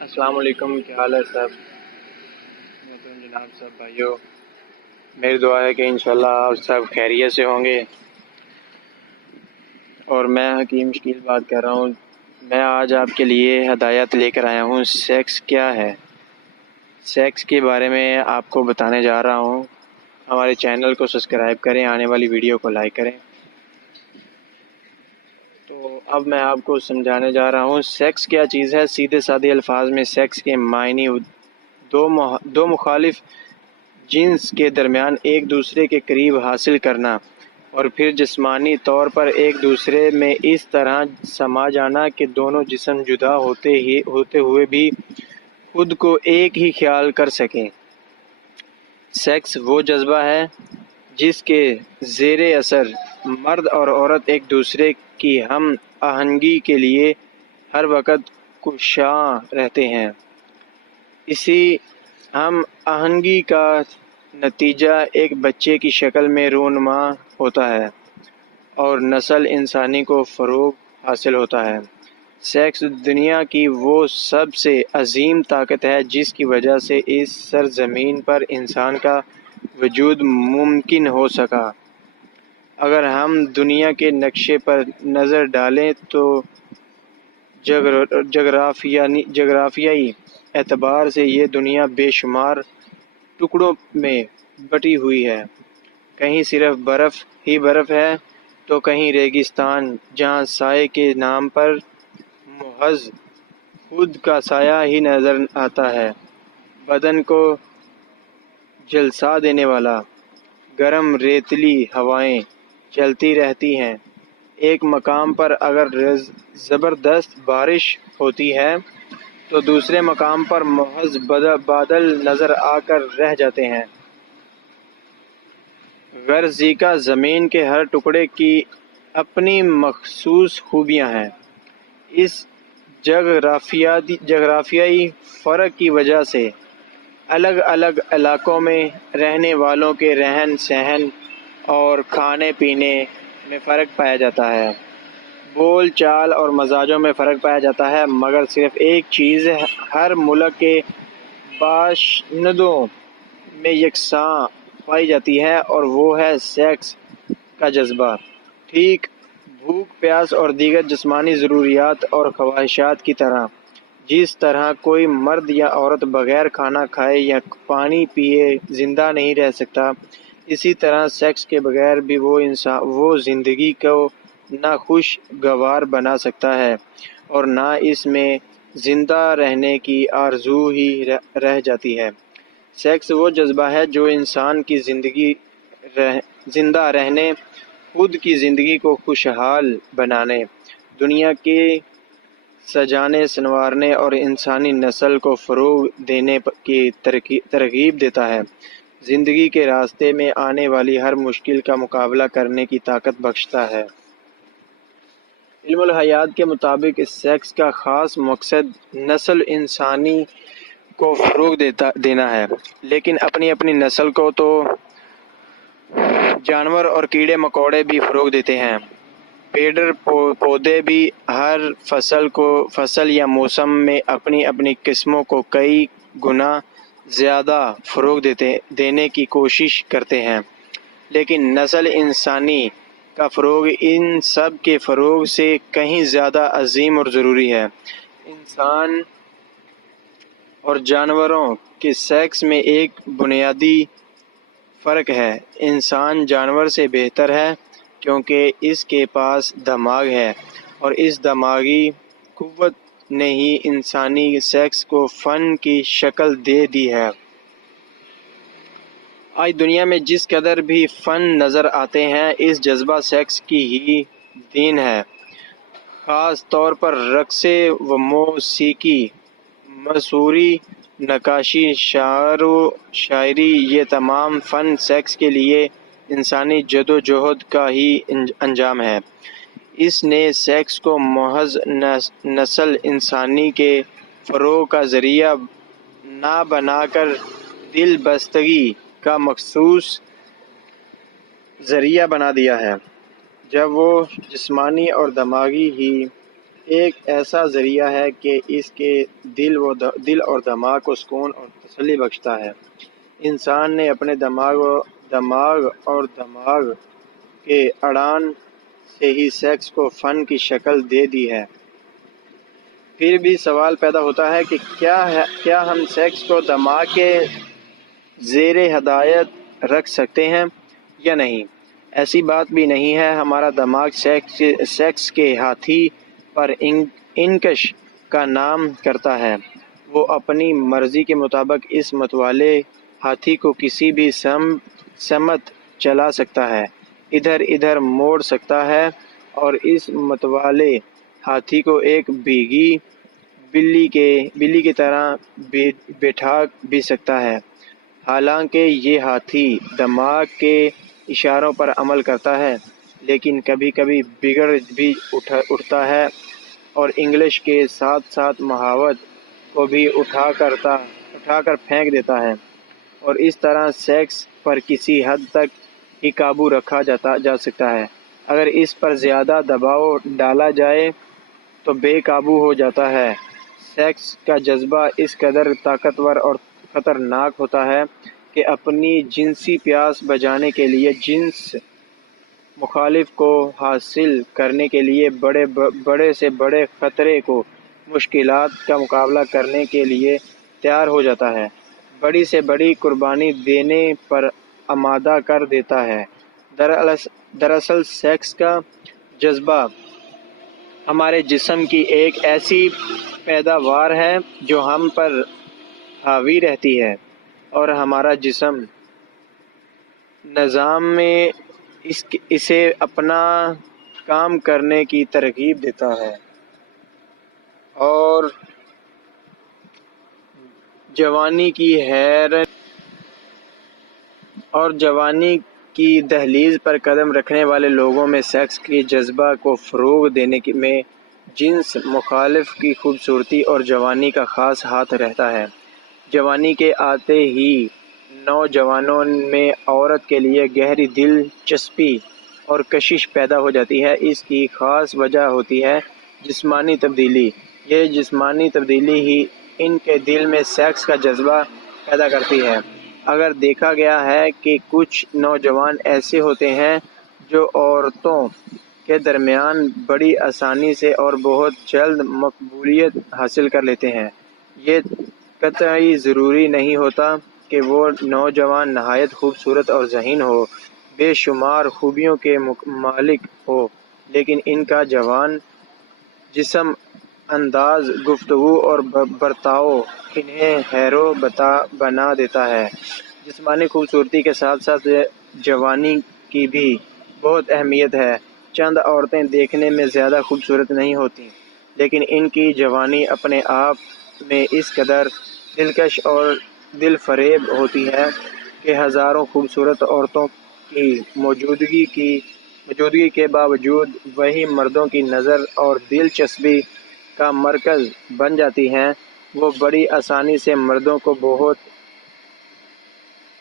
السلام علیکم، کیا حال ہے سب؟ میں تو جناب سب بھائیوں، میری دعا ہے کہ انشاءاللہ آپ سب خیریت سے ہوں گے۔ اور میں حکیم شکیل بات کر رہا ہوں۔ میں آج آپ کے لیے ہدایت لے کر آیا ہوں۔ سیکس کیا ہے؟ سیکس کے بارے میں آپ کو بتانے جا رہا ہوں۔ ہمارے چینل کو سبسکرائب کریں، آنے والی ویڈیو کو لائک کریں۔ تو اب میں آپ کو سمجھانے جا رہا ہوں سیکس کیا چیز ہے۔ سیدھے سادے الفاظ میں سیکس کے معنی دو مخالف جنس کے درمیان ایک دوسرے کے قریب حاصل کرنا اور پھر جسمانی طور پر ایک دوسرے میں اس طرح سما جانا کہ دونوں جسم جدا ہوتے ہوئے بھی خود کو ایک ہی خیال کر سکیں۔ سیکس وہ جذبہ ہے جس کے زیر اثر مرد اور عورت ایک دوسرے کی ہم آہنگی کے لیے ہر وقت کوشاں رہتے ہیں۔ اسی ہم آہنگی کا نتیجہ ایک بچے کی شکل میں رونما ہوتا ہے اور نسل انسانی کو فروغ حاصل ہوتا ہے۔ سیکس دنیا کی وہ سب سے عظیم طاقت ہے جس کی وجہ سے اس سرزمین پر انسان کا وجود ممکن ہو سکا۔ اگر ہم دنیا کے نقشے پر نظر ڈالیں تو جغرافیائی اعتبار سے یہ دنیا بے شمار ٹکڑوں میں بٹی ہوئی ہے۔ کہیں صرف برف ہی برف ہے تو کہیں ریگستان جہاں سائے کے نام پر محض خود کا سایہ ہی نظر آتا ہے۔ بدن کو جھلسا دینے والا گرم ریتلی ہوائیں چلتی رہتی ہیں۔ ایک مقام پر اگر زبردست بارش ہوتی ہے تو دوسرے مقام پر محض بادل نظر آ کر رہ جاتے ہیں۔ غرضیکا زمین کے ہر ٹکڑے کی اپنی مخصوص خوبیاں ہیں۔ اس جغرافیائی فرق کی وجہ سے الگ الگ علاقوں میں رہنے والوں کے رہن سہن اور کھانے پینے میں فرق پایا جاتا ہے۔ بول چال اور مزاجوں میں فرق پایا جاتا ہے، مگر صرف ایک چیز ہر ملک کے باشندوں میں یکساں پائی جاتی ہے اور وہ ہے سیکس کا جذبہ۔ ٹھیک بھوک پیاس اور دیگر جسمانی ضروریات اور خواہشات کی طرح جس طرح کوئی مرد یا عورت بغیر کھانا کھائے یا پانی پیے زندہ نہیں رہ سکتا، اسی طرح سیکس کے بغیر بھی وہ زندگی کو نہ خوشگوار بنا سکتا ہے اور نہ اس میں زندہ رہنے کی آرزو ہی رہ جاتی ہے۔ سیکس وہ جذبہ ہے جو انسان کی زندہ رہنے، خود کی زندگی کو خوشحال بنانے، دنیا کے سجانے سنوارنے اور انسانی نسل کو فروغ دینے کی ترغیب دیتا ہے۔ زندگی کے راستے میں آنے والی ہر مشکل کا مقابلہ کرنے کی طاقت بخشتا ہے۔ علم الحیات کے مطابق اس سیکس کا خاص مقصد نسل انسانی کو فروغ دینا ہے، لیکن اپنی نسل کو تو جانور اور کیڑے مکوڑے بھی فروغ دیتے ہیں۔ پیڑ پودے بھی ہر فصل یا موسم میں اپنی قسموں کو کئی گنا زیادہ فروغ دینے کی کوشش کرتے ہیں، لیکن نسل انسانی کا فروغ ان سب کے فروغ سے کہیں زیادہ عظیم اور ضروری ہے۔ انسان اور جانوروں کے سیکس میں ایک بنیادی فرق ہے۔ انسان جانور سے بہتر ہے کیونکہ اس کے پاس دماغ ہے، اور اس دماغی قوت نے ہی انسانی سیکس کو فن کی شکل دے دی ہے۔ آج دنیا میں جس قدر بھی فن نظر آتے ہیں، اس جذبہ سیکس کی ہی دین ہے۔ خاص طور پر رقص و موسیقی، مصوری، نقاشی، شعر و شاعری، یہ تمام فن سیکس کے لیے انسانی جدوجہد کا ہی انجام ہے۔ اس نے سیکس کو محض نسل انسانی کے فروغ کا ذریعہ نہ بنا کر دل بستگی کا مخصوص ذریعہ بنا دیا ہے۔ جب وہ جسمانی اور دماغی ہی ایک ایسا ذریعہ ہے کہ اس کے دل اور دماغ کو سکون اور تسلی بخشتا ہے۔ انسان نے اپنے دماغ اور دماغ کے اڑان سے ہی سیکس کو فن کی شکل دے دی ہے۔ پھر بھی سوال پیدا ہوتا ہے کہ کیا ہم سیکس کو دماغ کے زیر ہدایت رکھ سکتے ہیں یا نہیں؟ ایسی بات بھی نہیں ہے۔ ہمارا دماغ سیکس کے ہاتھی پر انکش کا نام کرتا ہے۔ وہ اپنی مرضی کے مطابق اس متوالے ہاتھی کو کسی بھی سمت چلا سکتا ہے، ادھر ادھر موڑ سکتا ہے اور اس متوالے ہاتھی کو ایک بھیگی بلی کی طرح بٹھا بھی سکتا ہے۔ حالانکہ یہ ہاتھی دماغ کے اشاروں پر عمل کرتا ہے، لیکن کبھی کبھی بگڑ بھی اٹھتا ہے اور انگلش کے ساتھ ساتھ محاورت کو بھی اٹھا کر پھینک دیتا ہے، اور اس طرح سیکس پر کسی حد تک ہی قابو رکھا جا سکتا ہے۔ اگر اس پر زیادہ دباؤ ڈالا جائے تو بے قابو ہو جاتا ہے۔ سیکس کا جذبہ اس قدر طاقتور اور خطرناک ہوتا ہے کہ اپنی جنسی پیاس بجھانے کے لیے جنس مخالف کو حاصل کرنے کے لیے بڑے سے بڑے خطرے کو مشکلات کا مقابلہ کرنے کے لیے تیار ہو جاتا ہے، بڑی سے بڑی قربانی دینے پر آمادہ کر دیتا ہے۔ دراصل سیکس کا جذبہ ہمارے جسم کی ایک ایسی پیداوار ہے جو ہم پر حاوی رہتی ہے، اور ہمارا جسم نظام میں اسے اپنا کام کرنے کی ترغیب دیتا ہے، اور جوانی کی دہلیز پر قدم رکھنے والے لوگوں میں سیکس کے جذبہ کو فروغ دینے میں جنس مخالف کی خوبصورتی اور جوانی کا خاص ہاتھ رہتا ہے۔ جوانی کے آتے ہی نوجوانوں میں عورت کے لیے گہری دلچسپی اور کشش پیدا ہو جاتی ہے۔ اس کی خاص وجہ ہوتی ہے جسمانی تبدیلی۔ یہ جسمانی تبدیلی ہی ان کے دل میں سیکس کا جذبہ پیدا کرتی ہے۔ اگر دیکھا گیا ہے کہ کچھ نوجوان ایسے ہوتے ہیں جو عورتوں کے درمیان بڑی آسانی سے اور بہت جلد مقبولیت حاصل کر لیتے ہیں، یہ قطعی ضروری نہیں ہوتا کہ وہ نوجوان نہایت خوبصورت اور ذہین ہو، بے شمار خوبیوں کے مالک ہو، لیکن ان کا جوان جسم، انداز گفتگو اور برتاؤ انہیں حیرو بنا دیتا ہے۔ جسمانی خوبصورتی کے ساتھ ساتھ جوانی کی بھی بہت اہمیت ہے۔ چند عورتیں دیکھنے میں زیادہ خوبصورت نہیں ہوتیں، لیکن ان کی جوانی اپنے آپ میں اس قدر دلکش اور دل فریب ہوتی ہے کہ ہزاروں خوبصورت عورتوں کی موجودگی کے باوجود وہی مردوں کی نظر اور دلچسپی کا مرکز بن جاتی ہیں۔ وہ بڑی آسانی سے مردوں کو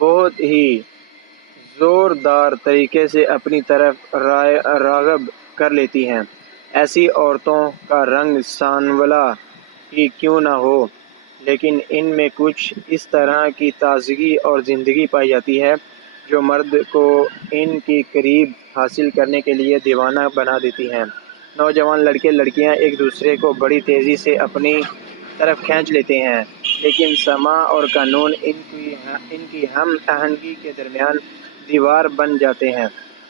بہت ہی زوردار طریقے سے اپنی طرف راغب کر لیتی ہیں۔ ایسی عورتوں کا رنگ سانولا ہی کیوں نہ ہو، لیکن ان میں کچھ اس طرح کی تازگی اور زندگی پائی جاتی ہے جو مرد کو ان کی قریب حاصل کرنے کے لیے دیوانہ بنا دیتی ہیں۔ نوجوان لڑکے لڑکیاں ایک دوسرے کو بڑی تیزی سے اپنی طرف کھینچ لیتے ہیں، لیکن سماع اور قانون ان کی ہم آہنگی کے درمیان دیوار بن جاتے ہیں۔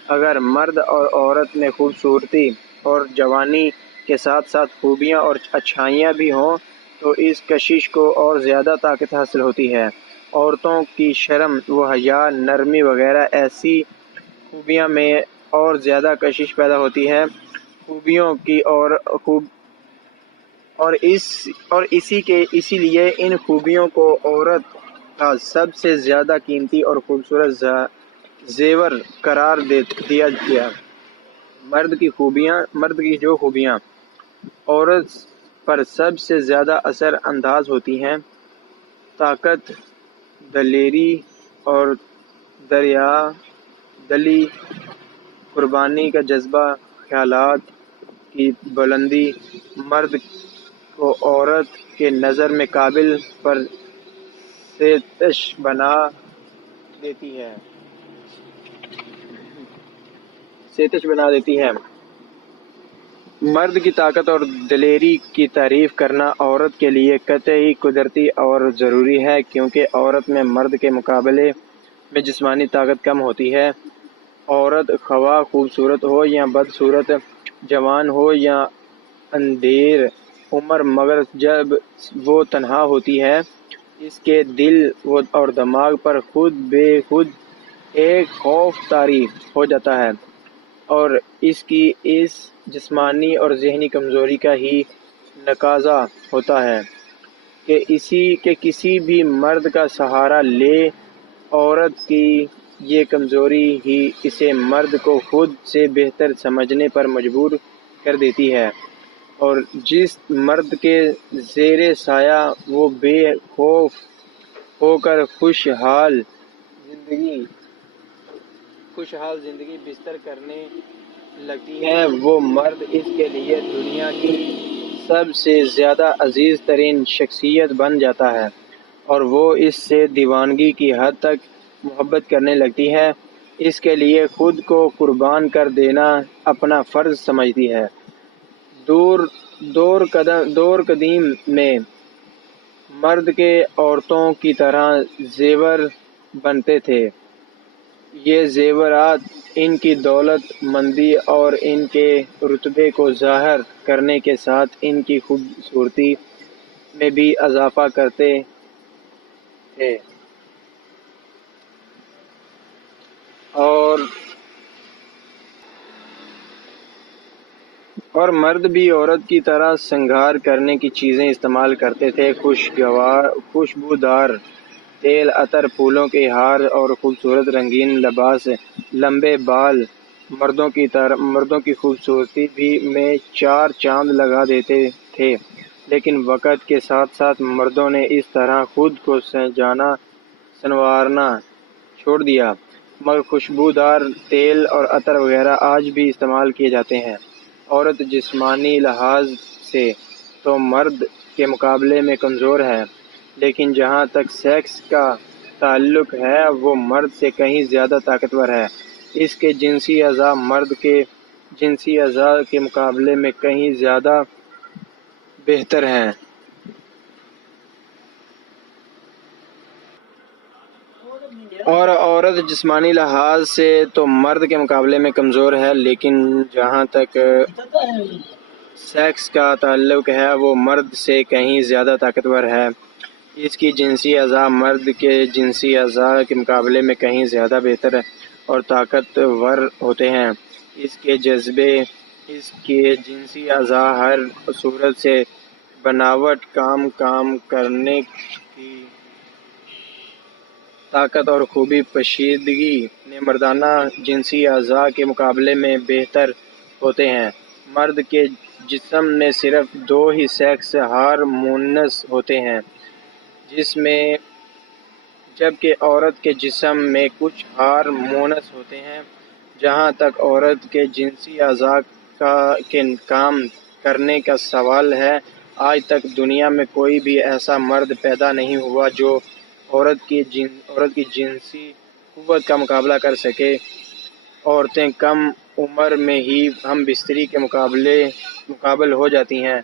اگر مرد اور عورت میں خوبصورتی اور جوانی کے ساتھ ساتھ خوبیاں اور اچھائیاں بھی ہوں تو اس کشش کو اور زیادہ طاقت حاصل ہوتی ہے۔ عورتوں کی شرم و حیا، نرمی وغیرہ ایسی خوبیاں میں اور زیادہ کشش پیدا ہوتی ہے خوبیوں کی اسی لیے ان خوبیوں کو عورت کا سب سے زیادہ قیمتی اور خوبصورت زیور قرار دیا گیا۔ مرد کی جو خوبیاں عورت پر سب سے زیادہ اثر انداز ہوتی ہیں، طاقت، دلیری اور دریا دلی، قربانی کا جذبہ، خیالات، کی بلندی مرد کو عورت کے نظر میں قابل پر سیتش بنا دیتی ہے۔ مرد کی طاقت اور دلیری کی تعریف کرنا عورت کے لیے قطعی قدرتی اور ضروری ہے، کیونکہ عورت میں مرد کے مقابلے میں جسمانی طاقت کم ہوتی ہے۔ عورت خواہ خوبصورت ہو یا بدصورت، جوان ہو یا اندھیر عمر، مگر جب وہ تنہا ہوتی ہے اس کے دل اور دماغ پر خود بے خود ایک خوف طاری ہو جاتا ہے، اور اس کی اس جسمانی اور ذہنی کمزوری کا ہی تقاضا ہوتا ہے کہ کسی بھی مرد کا سہارا لے۔ عورت کی یہ کمزوری ہی اسے مرد کو خود سے بہتر سمجھنے پر مجبور کر دیتی ہے، اور جس مرد کے زیر سایہ وہ بے خوف ہو کر خوشحال زندگی بسر کرنے لگتی ہے، وہ مرد اس کے لیے دنیا کی سب سے زیادہ عزیز ترین شخصیت بن جاتا ہے، اور وہ اس سے دیوانگی کی حد تک محبت کرنے لگتی ہے، اس کے لیے خود کو قربان کر دینا اپنا فرض سمجھتی ہے۔ دور قدیم میں مرد کے عورتوں کی طرح زیور بنتے تھے۔ یہ زیورات ان کی دولت مندی اور ان کے رتبے کو ظاہر کرنے کے ساتھ ان کی خوبصورتی میں بھی اضافہ کرتے تھے، اور مرد بھی عورت کی طرح سنگار کرنے کی چیزیں استعمال کرتے تھے۔ خوشبودار تیل، عطر، پھولوں کے ہار اور خوبصورت رنگین لباس۔ لمبے بال مردوں کی خوبصورتی میں چار چاند لگا دیتے تھے، لیکن وقت کے ساتھ ساتھ مردوں نے اس طرح خود کو سنوارنا چھوڑ دیا، مگر خوشبودار تیل اور عطر وغیرہ آج بھی استعمال کیے جاتے ہیں۔ عورت جسمانی لحاظ سے تو مرد کے مقابلے میں کمزور ہے، لیکن جہاں تک سیکس کا تعلق ہے وہ مرد سے کہیں زیادہ طاقتور ہے۔ اس کے جنسی اعضاء مرد کے جنسی اعضاء کے مقابلے میں کہیں زیادہ بہتر ہیں۔ اور عورت جسمانی لحاظ سے تو مرد کے مقابلے میں کمزور ہے، لیکن جہاں تک سیکس کا تعلق ہے وہ مرد سے کہیں زیادہ طاقتور ہے۔ اس کی جنسی اعضاء مرد کے جنسی اعضاء کے مقابلے میں کہیں زیادہ بہتر اور طاقتور ہوتے ہیں۔ اس کے جذبے، اس کے جنسی اعضاء ہر صورت سے بناوٹ، کام کرنے کی طاقت اور خوبی پوشیدگی میں مردانہ جنسی اعضاء کے مقابلے میں بہتر ہوتے ہیں۔ مرد کے جسم میں صرف دو ہی سیکس ہارمونز ہوتے ہیں، جبکہ عورت کے جسم میں کچھ ہارمونز ہوتے ہیں۔ جہاں تک عورت کے جنسی اعضاء کے کام کرنے کا سوال ہے، آج تک دنیا میں کوئی بھی ایسا مرد پیدا نہیں ہوا جو عورت کی جنسی قوت کا مقابلہ کر سکے۔ عورتیں کم عمر میں ہی ہم بستری کے مقابل ہو جاتی ہیں۔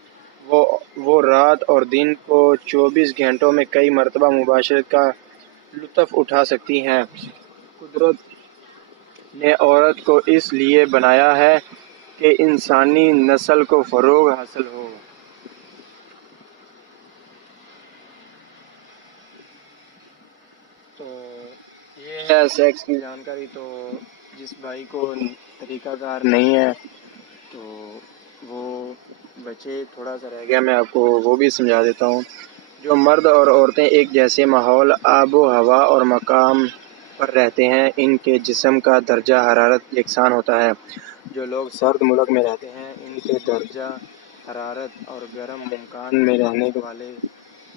وہ رات اور دن کو 24 گھنٹوں میں کئی مرتبہ مباشرت کا لطف اٹھا سکتی ہیں۔ قدرت نے عورت کو اس لیے بنایا ہے کہ انسانی نسل کو فروغ حاصل ہو۔ تو یہ ہے سیکس کی جانکاری۔ تو جس بھائی کو طریقہ کار نہیں ہے تو وہ بچے، تھوڑا سا رہ گیا، میں آپ کو وہ بھی سمجھا دیتا ہوں۔ جو مرد اور عورتیں ایک جیسے ماحول، آب و ہوا اور مقام پر رہتے ہیں، ان کے جسم کا درجہ حرارت یکساں ہوتا ہے۔ جو لوگ سرد ملک میں رہتے ہیں ان کے درجہ حرارت اور گرم مکان میں رہنے والے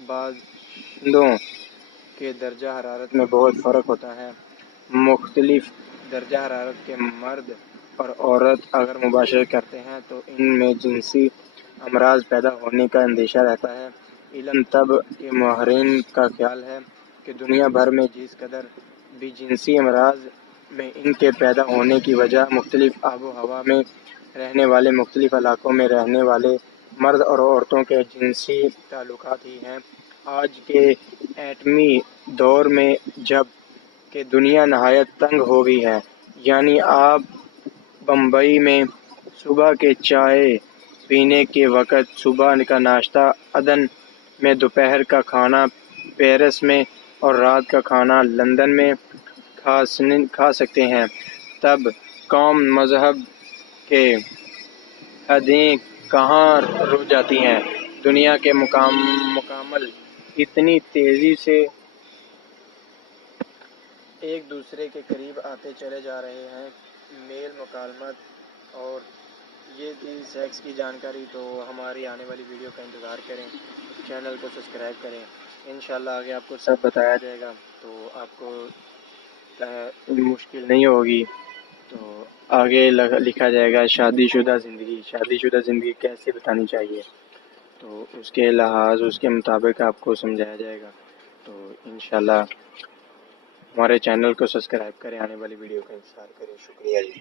باشندوں کے درجہ حرارت میں بہت فرق ہوتا ہے۔ مختلف درجہ حرارت کے مرد اور عورت اگر مباشرت کرتے ہیں تو ان میں جنسی امراض پیدا ہونے کا اندیشہ رہتا ہے۔ علم طب کے ماہرین کا خیال ہے کہ دنیا بھر میں جس قدر بھی جنسی امراض میں ان کے پیدا ہونے کی وجہ مختلف آب و ہوا میں رہنے والے مختلف علاقوں میں رہنے والے مرد اور عورتوں کے جنسی تعلقات ہی ہیں۔ آج کے ایٹمی دور میں جب کہ دنیا نہایت تنگ ہو گئی ہے، یعنی آپ بمبئی میں صبح کے چائے پینے کے وقت صبح کا ناشتہ، عدن میں دوپہر کا کھانا، پیرس میں اور رات کا کھانا لندن میں کھا سکتے ہیں، تب قوم مذہب کے حدیں کہاں رک جاتی ہیں۔ دنیا کے مکمل اتنی تیزی سے ایک دوسرے کے قریب آتے چلے جا رہے ہیں۔ میل مکالمت اور یہ تھی سیکس کی جانکاری، تو ہماری آنے والی ویڈیو کا انتظار کریں، چینل کو سبسکرائب کریں، انشاءاللہ آگے آپ کو سب بتایا جائے گا، تو آپ کو مشکل نہیں ہوگی۔ تو آگے لکھا جائے گا شادی شدہ زندگی کیسے بتانی چاہیے، تو اس کے لحاظ اس کے مطابق آپ کو سمجھایا جائے گا۔ تو انشاءاللہ ہمارے چینل کو سبسکرائب کریں، آنے والی ویڈیو کا انتظار کریں۔ شکریہ جی۔